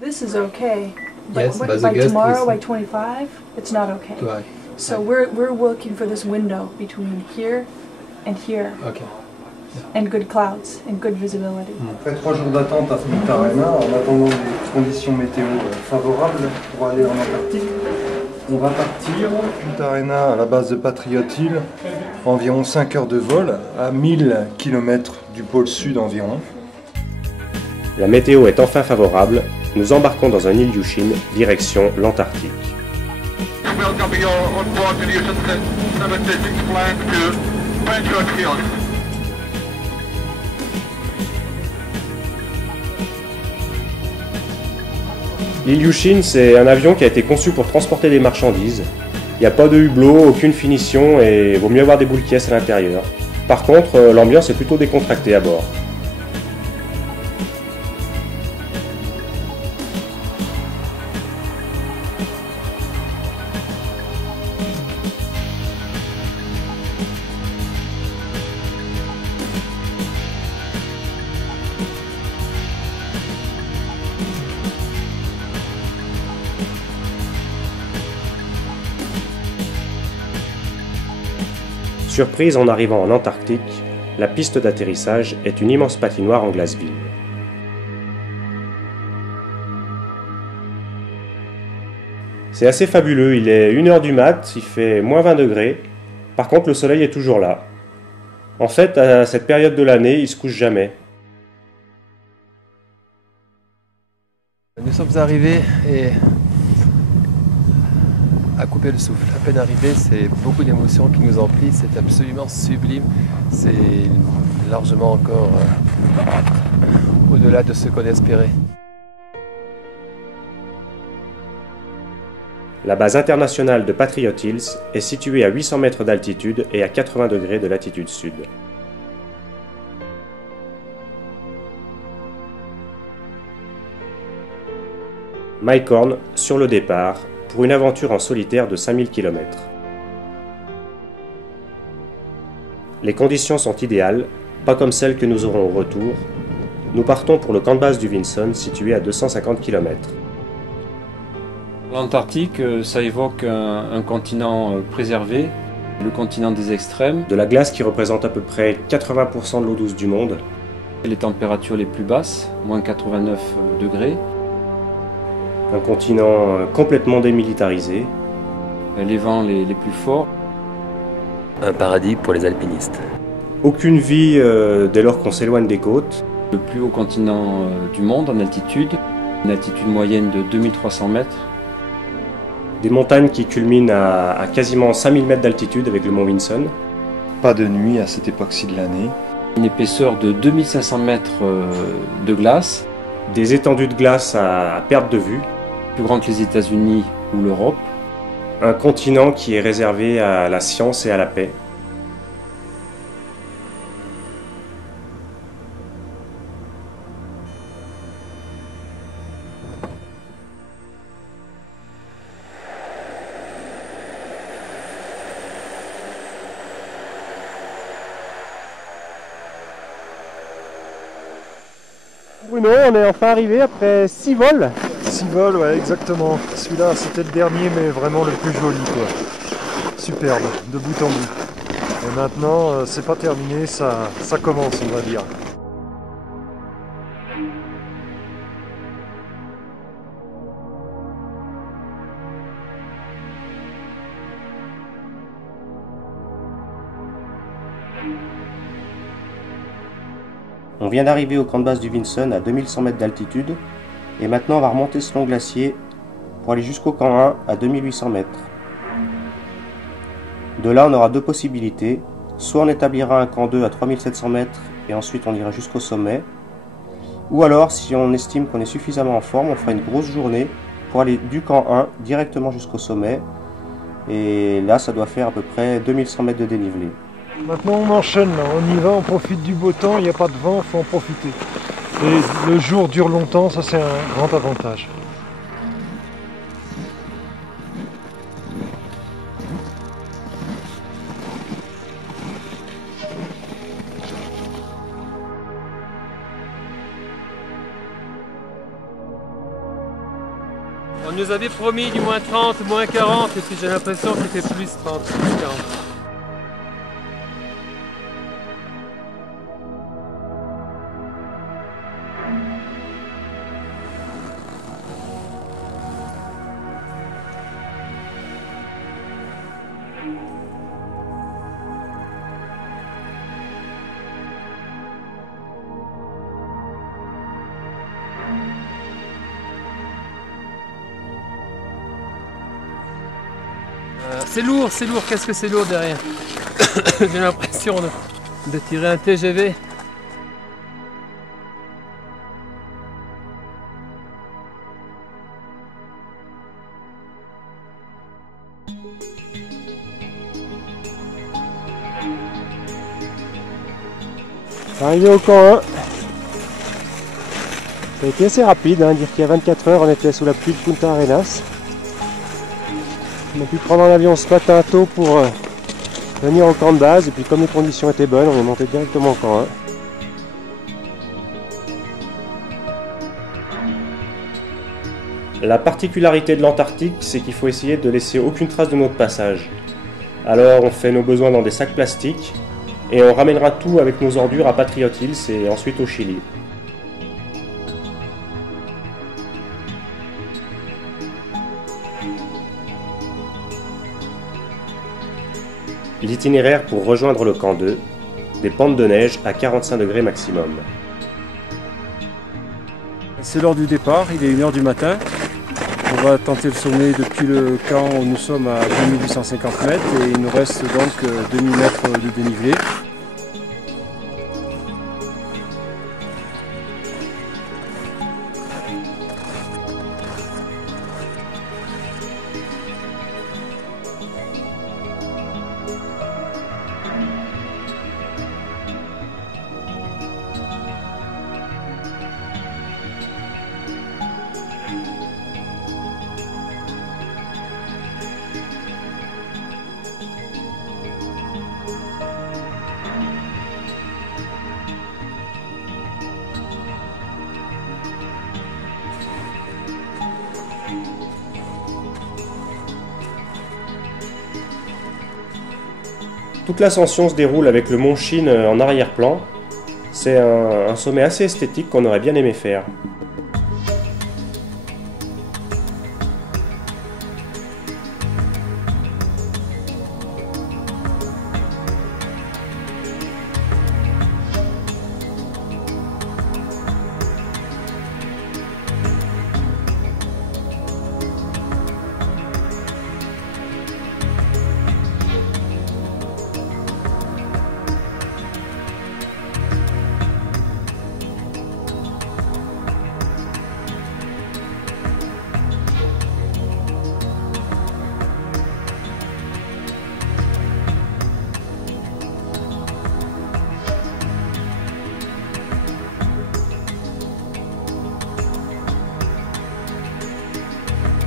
This is okay, but yes, but by tomorrow, is... by 25, it's not okay. Right. So we're looking for this window between here and here, okay. and good clouds and good visibility. Après 3 jours d'attente à Punta Arena, en attendant des conditions météo favorables pour aller en Antarctique. On va partir Punta Arena à la base de Patriot Hill, environ 5 heures de vol, à 1000 km du pôle sud environ. La météo est enfin favorable, nous embarquons dans un Ilyushin, direction l'Antarctique. L'Ilyushin, c'est un avion qui a été conçu pour transporter des marchandises. Il n'y a pas de hublot, aucune finition et il vaut mieux avoir des boules caisses à l'intérieur. Par contre, l'ambiance est plutôt décontractée à bord. Surprise en arrivant en Antarctique, la piste d'atterrissage est une immense patinoire en glace vive. C'est assez fabuleux, il est 1h du mat, il fait moins 20 degrés, par contre le soleil est toujours là. En fait, à cette période de l'année, il se couche jamais. Nous sommes arrivés et à couper le souffle. À peine arrivé, c'est beaucoup d'émotions qui nous emplissent, c'est absolument sublime, c'est largement encore au-delà de ce qu'on espérait. La base internationale de Patriot Hills est située à 800 mètres d'altitude et à 80 degrés de latitude sud. Mike Horn sur le départ, pour une aventure en solitaire de 5000 km. Les conditions sont idéales, pas comme celles que nous aurons au retour. Nous partons pour le camp de base du Vinson, situé à 250 km. L'Antarctique, ça évoque un continent préservé, le continent des extrêmes. De la glace qui représente à peu près 80% de l'eau douce du monde. Les températures les plus basses, moins 89 degrés. Un continent complètement démilitarisé. Les vents les plus forts. Un paradis pour les alpinistes. Aucune vie dès lors qu'on s'éloigne des côtes. Le plus haut continent du monde en altitude. Une altitude moyenne de 2300 mètres. Des montagnes qui culminent à quasiment 5000 mètres d'altitude avec le mont Vinson. Pas de nuit à cette époque-ci de l'année. Une épaisseur de 2500 mètres de glace. Des étendues de glace à perte de vue. Plus grand que les États-Unis ou l'Europe. Un continent qui est réservé à la science et à la paix. Bruno, on est enfin arrivé après 6 vols. 6 vols, ouais, exactement. Celui-là, c'était le dernier, mais vraiment le plus joli, quoi. Superbe, de bout en bout. Et maintenant, c'est pas terminé, ça commence, on va dire. On vient d'arriver au camp de base du Vinson à 2100 mètres d'altitude et maintenant on va remonter ce long glacier pour aller jusqu'au camp 1 à 2800 mètres. De là on aura deux possibilités, soit on établira un camp 2 à 3700 mètres et ensuite on ira jusqu'au sommet, ou alors si on estime qu'on est suffisamment en forme, on fera une grosse journée pour aller du camp 1 directement jusqu'au sommet et là ça doit faire à peu près 2100 mètres de dénivelé. Maintenant on enchaîne, là. On y va, on profite du beau temps, il n'y a pas de vent, il faut en profiter. Et le jour dure longtemps, ça c'est un grand avantage. On nous avait promis du moins 30, moins 40, et puis j'ai l'impression qu'il fait plus 30, plus 40. C'est lourd, qu'est-ce que c'est lourd derrière. J'ai l'impression de tirer un TGV. Arrivé au camp 1, ça a été assez rapide, dire qu'il y a 24 heures on était sous la pluie de Punta Arenas. On a pu prendre un avion ce matin tôt pour venir au camp de base et puis comme les conditions étaient bonnes, on est monté directement au camp 1. La particularité de l'Antarctique, c'est qu'il faut essayer de laisser aucune trace de notre passage. Alors on fait nos besoins dans des sacs plastiques et on ramènera tout avec nos ordures à Patriot Hills et ensuite au Chili. L'itinéraire pour rejoindre le camp 2, des pentes de neige à 45 degrés maximum. C'est l'heure du départ, il est 1h du matin. On va tenter le sommet depuis le camp où nous sommes à 2850 mètres et il nous reste donc 2000 mètres de dénivelé. Toute l'ascension se déroule avec le mont Shin en arrière-plan. C'est un sommet assez esthétique qu'on aurait bien aimé faire.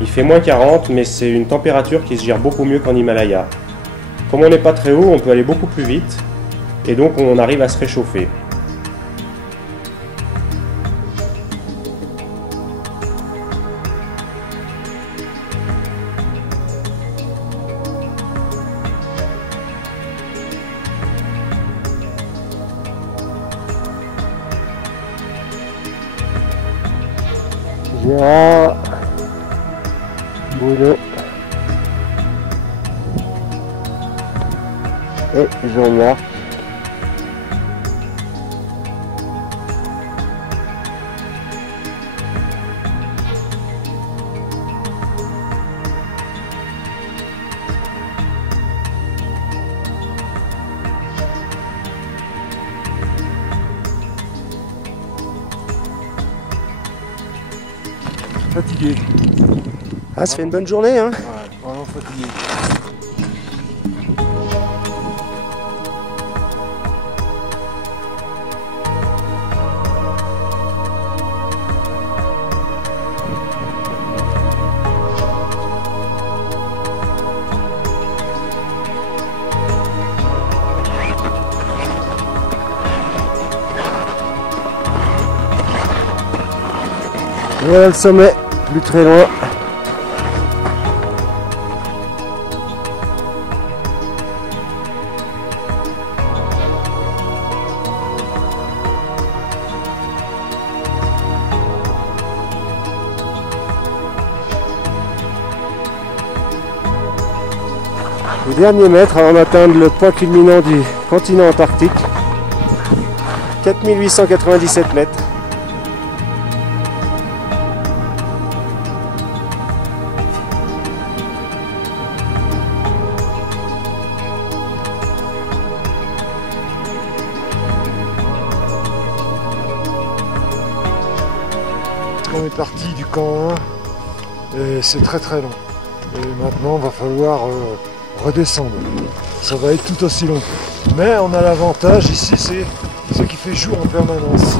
Il fait moins 40, mais c'est une température qui se gère beaucoup mieux qu'en Himalaya. Comme on n'est pas très haut, on peut aller beaucoup plus vite, et donc on arrive à se réchauffer. Caméra. Bruno. Et Jean-Marc. Fatigué. Ah, ça fait une bonne journée, hein? Ouais, vraiment fatigué. Voilà le sommet, plus très loin. Les derniers mètres avant d'atteindre le point culminant du continent antarctique. 4897 mètres. On est parti du camp 1 et c'est très très long. Et maintenant, il va falloir redescendre. Ça va être tout aussi long. Mais on a l'avantage ici, c'est ce qui fait jour en permanence.